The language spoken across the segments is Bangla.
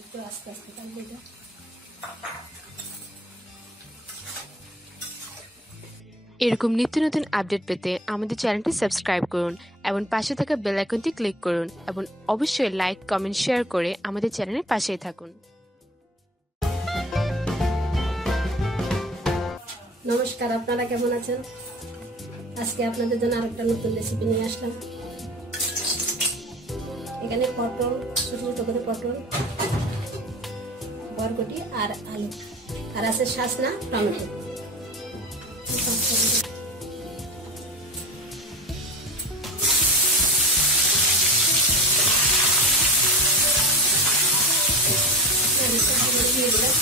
একটু আস্তে আস্তে টানবে এটা। এরকম নিত্য নতুন আপডেট পেতে আমাদের চ্যানেলটি সাবস্ক্রাইব করুন এবং পাশে থাকা বেল আইকনটি ক্লিক করুন এবং অবশ্যই লাইক, কমেন্ট, শেয়ার করে আমাদের চ্যানেলের পাশেই থাকুন। নমস্কার, আপনারা কেমন আছেন? আজকে আপনাদের জন্য আরেকটা নতুন রেসিপি নিয়ে আসলাম। এখানে পটল, ছোট ছোট করে পটল, বরবটি আর আলু, আর আছে শাসনা, টমেটো। দিয়ে দিলাম।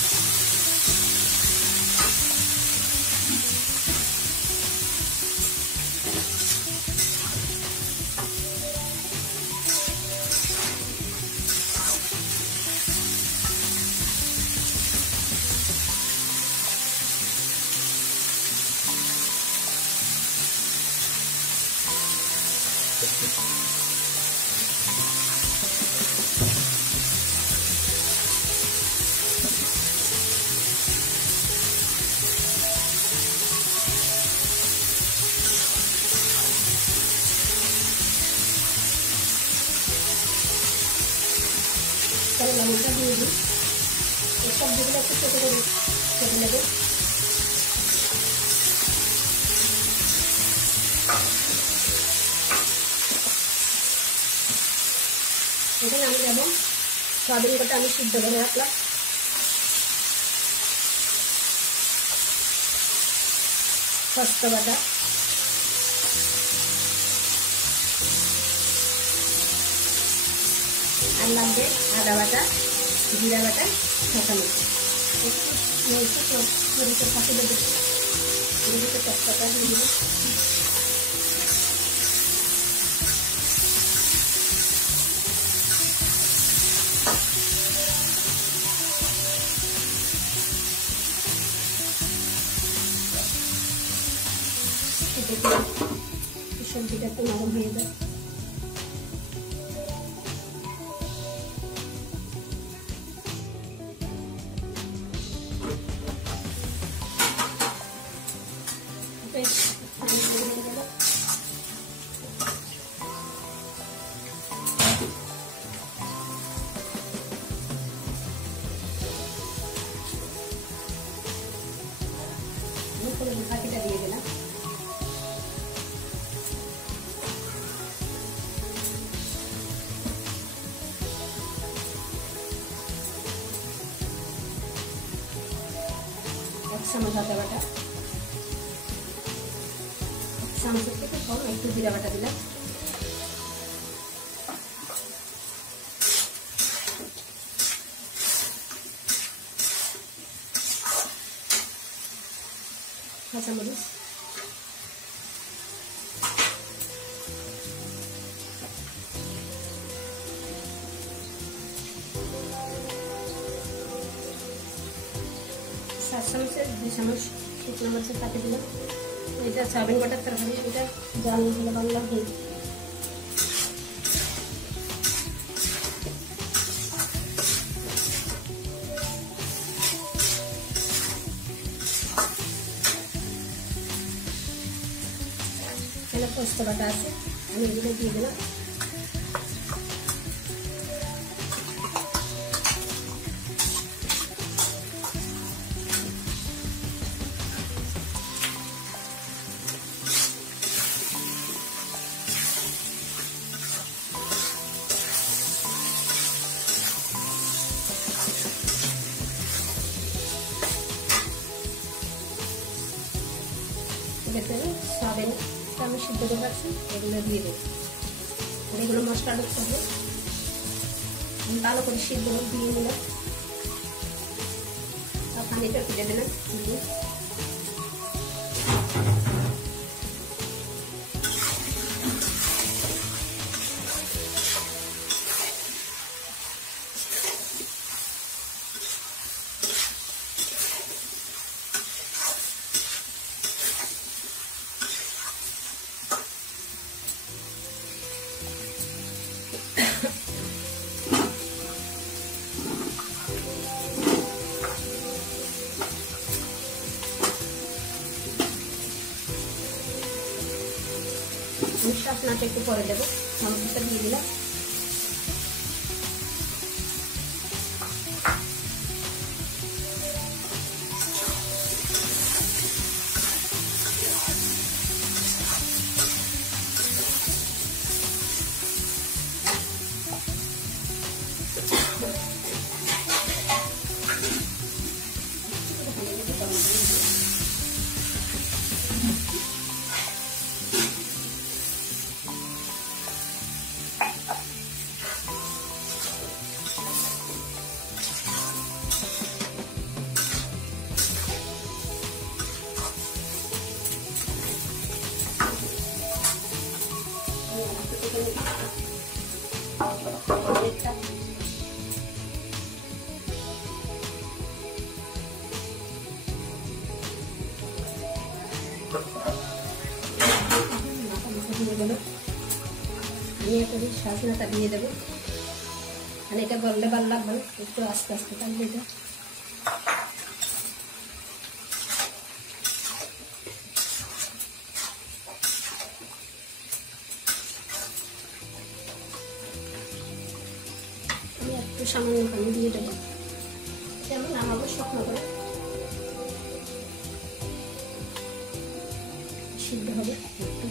লবণটা দিয়ে দিই। এই সবজিগুলো একটু ছোটো করে কেটে নেব। এখানে আমি দেবো সয়াবিন কটা, আমি সিদ্ধ করে রাখলাম। পোস্ত বাটা, আর লাগবে আদা বাটা, জিরা বাটা, কাঁচামরিচ, একটু মরিচের ফাঁকি দেবো, তেজপাতা দিয়ে দেবো। সবজিটা একটু নরম হয়ে যায়। বাকিটা দিয়ে দিলাম। এক চামচ আদা বাটা, এক চামচের থেকে কম একটু জিরা বাটা দিলাম। কাঁচামরিচ, সাত চামচের 2 চামচ শুকনো মরিচের কাটে দিলাম। এটা সয়াবিন বাটার তরকারি, এটা জাল দিলে বাংলা হয়ে। এখানে পোস্ত বাটা আছে, আমি এগুলো দিয়ে দিলাম। সয়াবিনটা আমি সিদ্ধ করে রাখছি, এগুলো দিয়ে দেবো। এগুলো মশলা ঢুকতে হবে, আমি ভালো করে সিদ্ধ দিয়ে নিলাম। পানিটা ফেলে দিলাম। আমি শাকনাটা একটু পরে দেবো, টমেটোটা দিয়ে দিলাম। আমি একটা সজনাটা দিয়ে দেবো, মানে এটা বললে ভালো লাগবে না, একটু আস্তে আস্তে থাকবে এটা। আমি একটু সামান্য পানি দিয়ে দেবো, যেমন আমাকে শুকনো করে সিদ্ধ হবে একটু।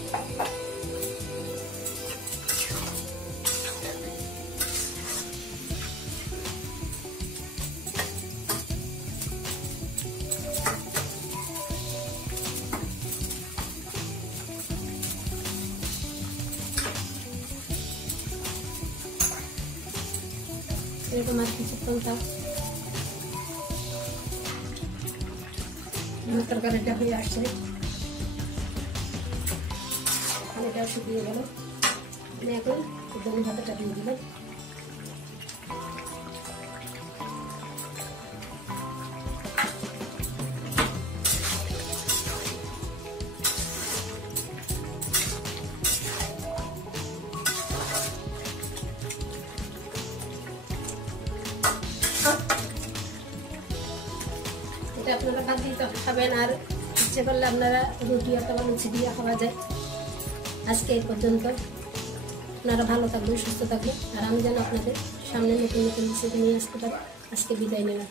এরকম আর কিছুক্ষণ থাক, তরকারিটা হয়ে আসছে, এটা শুকিয়ে গেল। আমি এখন ধনে পাতাটা দিয়ে দিলাম। এটা আপনারা ভাত দিয়ে খাবেন, আর ইচ্ছে করলে আপনারা রুটি অথবা লুচি দিয়ে খাওয়া যায়। আজকে এই পর্যন্ত, আপনারা ভালো থাকবেন, সুস্থ থাকবেন, আর আমি যেন আপনাদের সামনে নতুন নতুন রেসিপি নিয়ে আসতে পারি। আজকে বিদায় নিলাম।